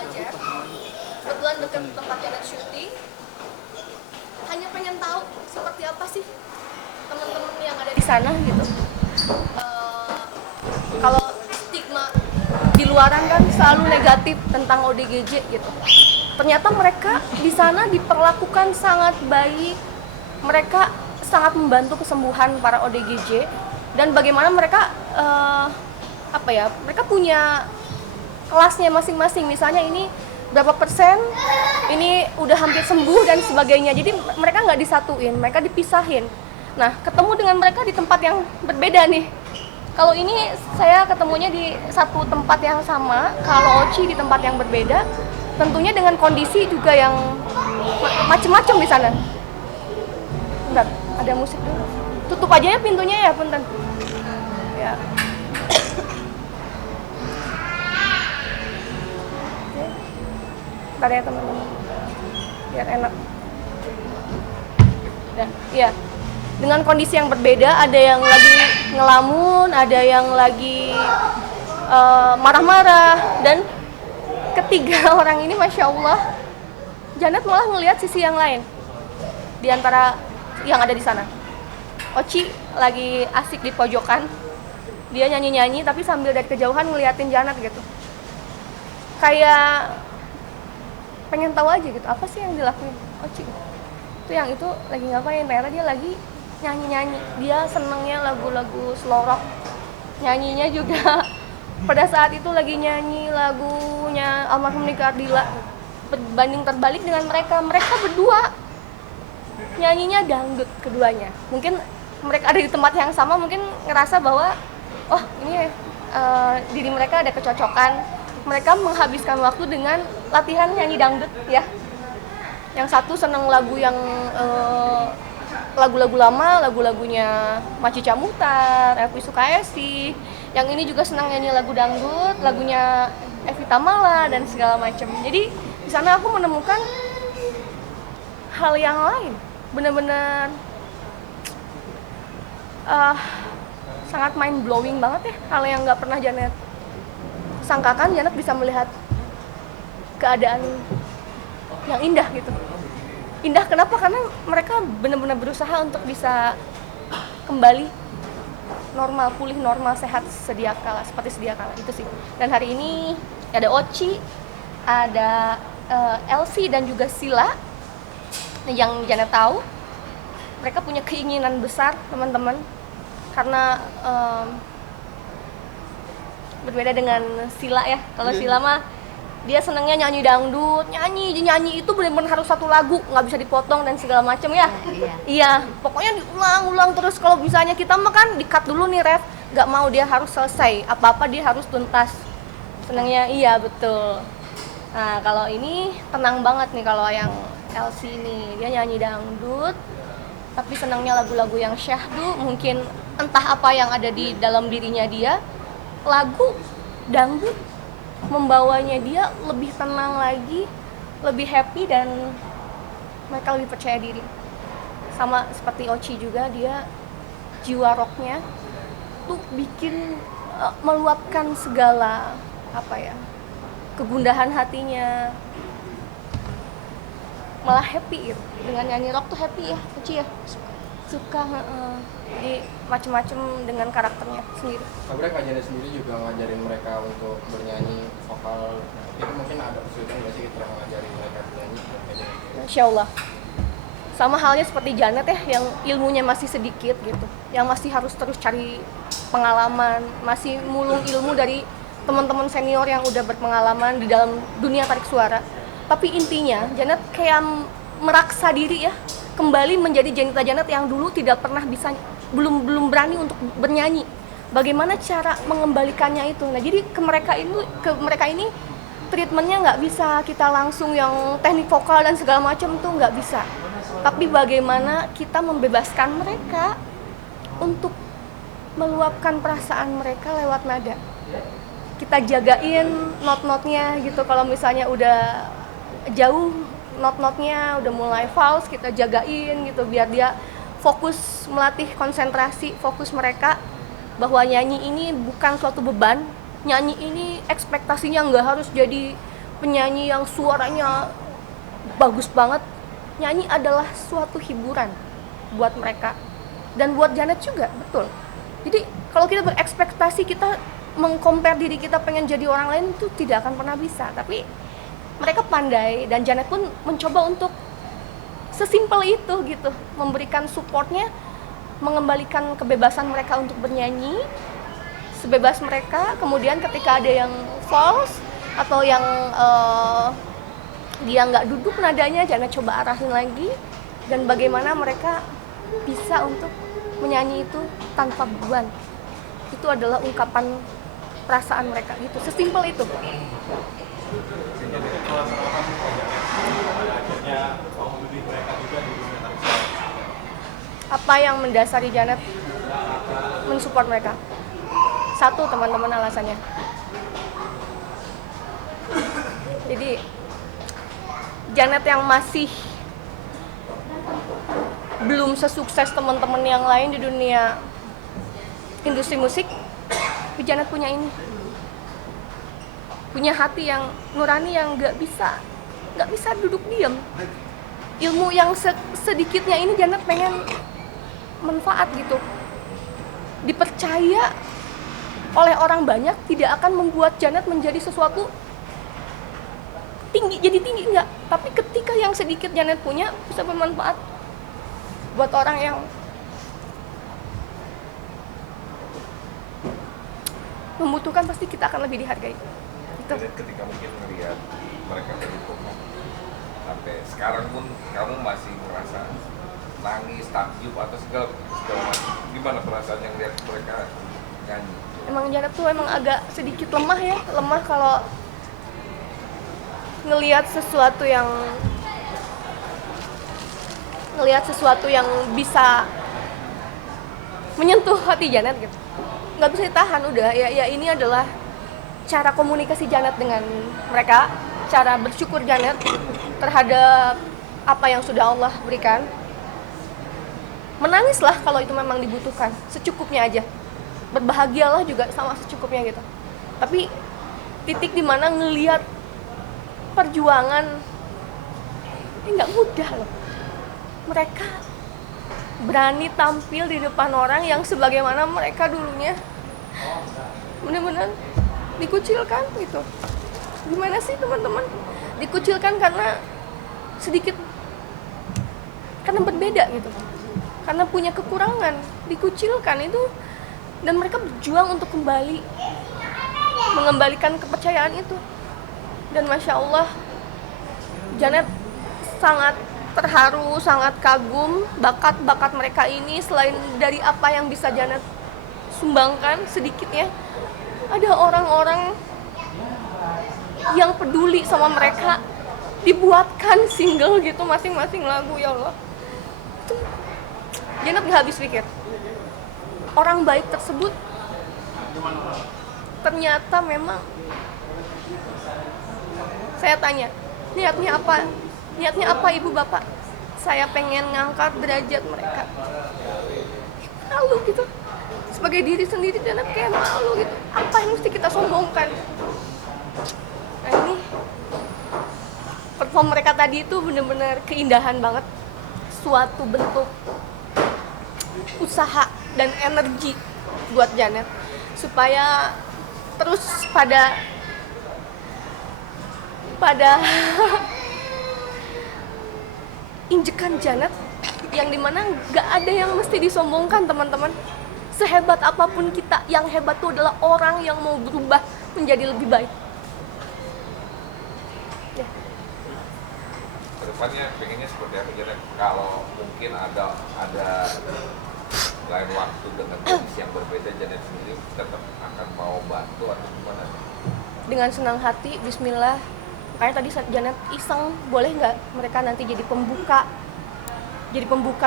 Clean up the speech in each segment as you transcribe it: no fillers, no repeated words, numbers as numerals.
Fajar. Kebetulan dekat tempat Janet syuting. Hanya pengen tahu seperti apa sih teman-teman yang ada di sana gitu. Kalau stigma di luaran kan selalu negatif tentang ODGJ gitu. Ternyata mereka di sana diperlakukan sangat baik. Mereka sangat membantu kesembuhan para ODGJ dan bagaimana mereka mereka punya kelasnya masing-masing. Misalnya ini berapa persen, ini udah hampir sembuh dan sebagainya. Jadi mereka nggak disatuin, mereka dipisahin. Nah, ketemu dengan mereka di tempat yang berbeda nih. Kalau ini saya ketemunya di satu tempat yang sama, kalau Oci di tempat yang berbeda, tentunya dengan kondisi juga yang macem-macem di sana. Bentar, ada musik dulu. Tutup aja ya pintunya ya, punten. Ya. Bentar ya teman-teman, biar enak. Dan iya, dengan kondisi yang berbeda, ada yang lagi ngelamun, ada yang lagi marah-marah, dan ketiga orang ini Masya Allah, Janet malah ngelihat sisi yang lain di antara yang ada di sana. Oci lagi asik di pojokan, dia nyanyi-nyanyi tapi sambil dari kejauhan ngeliatin Janet gitu. Kayak pengen tahu aja gitu, apa sih yang dilakuin Oci? Itu yang itu lagi ngapain? Ternyata dia lagi nyanyi-nyanyi. Dia senengnya lagu-lagu slow rock. Nyanyinya juga pada saat itu lagi nyanyi lagunya almarhum Nike Ardila. Berbanding terbalik dengan mereka berdua nyanyinya dangdut keduanya. Mungkin mereka ada di tempat yang sama, mungkin ngerasa bahwa oh ini diri mereka ada kecocokan. Mereka menghabiskan waktu dengan latihan nyanyi dangdut ya. Yang satu seneng lagu yang lagu-lagu lama, lagu-lagunya Macica Muchtar, Elvi Sukaesih. Yang ini juga senang nyanyi lagu dangdut, lagunya Evie Tamala dan segala macam. Jadi di sana aku menemukan hal yang lain, benar-benar sangat mind blowing banget ya, hal yang nggak pernah Janet sangkakan. Janet bisa melihat keadaan yang indah gitu. Indah kenapa? Karena mereka benar-benar berusaha untuk bisa kembali normal, pulih normal, sehat seperti sedia kala itu sih. Dan hari ini ada Oci, ada Elsie dan juga Sila. Yang Janet tahu, mereka punya keinginan besar teman-teman, karena berbeda dengan Sila ya. Kalau Sila mah dia senangnya nyanyi dangdut, nyanyi itu benar-benar harus satu lagu, nggak bisa dipotong dan segala macam ya. Iya, pokoknya diulang-ulang terus. Kalau misalnya kita mah kan di-cut dulu nih ref, nggak mau, dia harus selesai, apa-apa dia harus tuntas. Senangnya iya betul. Nah kalau ini tenang banget nih, kalau yang Elsie nih dia nyanyi dangdut, tapi senangnya lagu-lagu yang syahdu. Mungkin entah apa yang ada di dalam dirinya dia, lagu dangdut membawanya dia lebih tenang lagi, lebih happy, dan mereka lebih percaya diri. Sama seperti Oci juga, dia jiwa rocknya tuh bikin meluapkan segala kegundahan hatinya, malah happy gitu. Dengan nyanyi rock tuh happy ya Oci ya, suka jadi macem-macem dengan karakternya sendiri. Sebenarnya Kak Janet sendiri juga ngajarin mereka untuk bernyanyi vokal. Itu mungkin ada kesulitan nggak sih kita ngajarin mereka bernyanyi? Insya Allah. Sama halnya seperti Janet ya, yang ilmunya masih sedikit gitu, yang masih harus terus cari pengalaman, masih mulung ilmu dari teman-teman senior yang udah berpengalaman di dalam dunia tarik suara. Tapi intinya Janet kayak meraksa diri ya, kembali menjadi Janita Janet yang dulu tidak pernah bisa, belum berani untuk bernyanyi. Bagaimana cara mengembalikannya itu? Nah jadi ke mereka ini treatmentnya nggak bisa kita langsung yang teknik vokal dan segala macam tuh nggak bisa. Tapi bagaimana kita membebaskan mereka untuk meluapkan perasaan mereka lewat nada. Kita jagain not-notnya gitu. Kalau misalnya udah jauh not-notnya, udah mulai false, kita jagain gitu biar dia fokus, melatih konsentrasi, fokus mereka bahwa nyanyi ini bukan suatu beban. Nyanyi ini ekspektasinya nggak harus jadi penyanyi yang suaranya bagus banget. Nyanyi adalah suatu hiburan buat mereka dan buat Janet juga, betul. Jadi kalau kita berekspektasi, kita meng-compare diri kita pengen jadi orang lain, itu tidak akan pernah bisa. Tapi mereka pandai, dan Janet pun mencoba untuk sesimpel itu gitu, memberikan supportnya, mengembalikan kebebasan mereka untuk bernyanyi sebebas mereka. Kemudian ketika ada yang false atau yang dia nggak duduk nadanya, Janet coba arahin lagi, dan bagaimana mereka bisa untuk menyanyi itu tanpa beban. Itu adalah ungkapan perasaan mereka gitu, sesimpel itu. Apa yang mendasari Janet mensupport mereka? Satu, teman-teman, alasannya. Jadi Janet yang masih belum sesukses teman-teman yang lain di dunia industri musik, tapi Janet punya ini, punya hati yang nurani, yang nggak bisa duduk diam. Ilmu yang sedikitnya ini Janet pengen manfaat gitu, dipercaya oleh orang banyak, tidak akan membuat Janet menjadi sesuatu tinggi, jadi tinggi, enggak. Tapi ketika yang sedikit Janet punya bisa bermanfaat buat orang yang membutuhkan, pasti kita akan lebih dihargai. Itu. Dan ketika mungkin melihat mereka berhubungan sampai sekarang pun kamu masih merasa nangis, takjub atau segala macam, gimana perasaan yang lihat mereka nyanyi? Emang Janet tuh emang agak sedikit lemah ya, lemah kalau ngelihat sesuatu yang bisa menyentuh hati Janet gitu, nggak bisa ditahan udah. Ya ini adalah cara komunikasi Janet dengan mereka, cara bersyukur Janet terhadap apa yang sudah Allah berikan. Menangislah kalau itu memang dibutuhkan, secukupnya aja. Berbahagialah juga sama secukupnya gitu. Tapi titik dimana ngelihat perjuangan ini nggak mudah loh. Mereka berani tampil di depan orang yang sebagaimana mereka dulunya benar-benar dikucilkan gitu. Gimana sih teman-teman? Dikucilkan karena sedikit, karena berbeda gitu, karena punya kekurangan, dikucilkan itu, dan mereka berjuang untuk kembali mengembalikan kepercayaan itu. Dan Masya Allah, Janet sangat terharu, sangat kagum bakat-bakat mereka ini. Selain dari apa yang bisa Janet sumbangkan sedikitnya, ada orang-orang yang peduli sama mereka, dibuatkan single gitu masing-masing lagu. Ya Allah, itu Janet gak habis pikir. Orang baik tersebut ternyata memang, saya tanya, niatnya apa ibu bapak? Saya pengen ngangkat derajat mereka. Malu gitu, sebagai diri sendiri Janet kayak malu gitu. Apa yang mesti kita sombongkan? Nah ini perform mereka tadi itu benar-benar keindahan banget, suatu bentuk usaha dan energi buat Janet supaya terus pada injekan Janet, yang dimana gak ada yang mesti disombongkan teman-teman. Sehebat apapun kita, yang hebat itu adalah orang yang mau berubah menjadi lebih baik. Ya. Kedepannya pengennya seperti apa Janet? Kalau mungkin ada lain waktu dengan kondisi yang berbeda, Janet sendiri tetap akan mau bantu atau gimana? Dengan senang hati, bismillah. Kayak tadi Janet iseng, boleh nggak mereka nanti jadi pembuka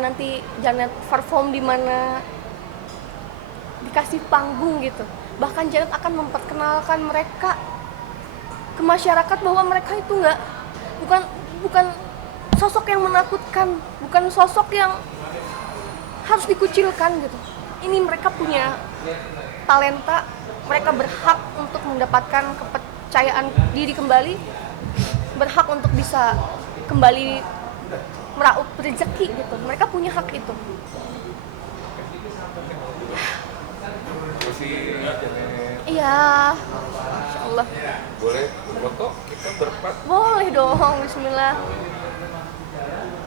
nanti Janet perform di mana, dikasih panggung gitu. Bahkan Janet akan memperkenalkan mereka ke masyarakat bahwa mereka itu bukan sosok yang menakutkan, bukan sosok yang harus dikucilkan gitu. Ini mereka punya talenta, mereka berhak untuk mendapatkan kepercayaan diri kembali, berhak untuk bisa kembali meraup rezeki gitu. Mereka punya hak itu. Masih Janet. Iya, Insya Allah. Boleh foto kita berempat. Boleh dong, bismillah.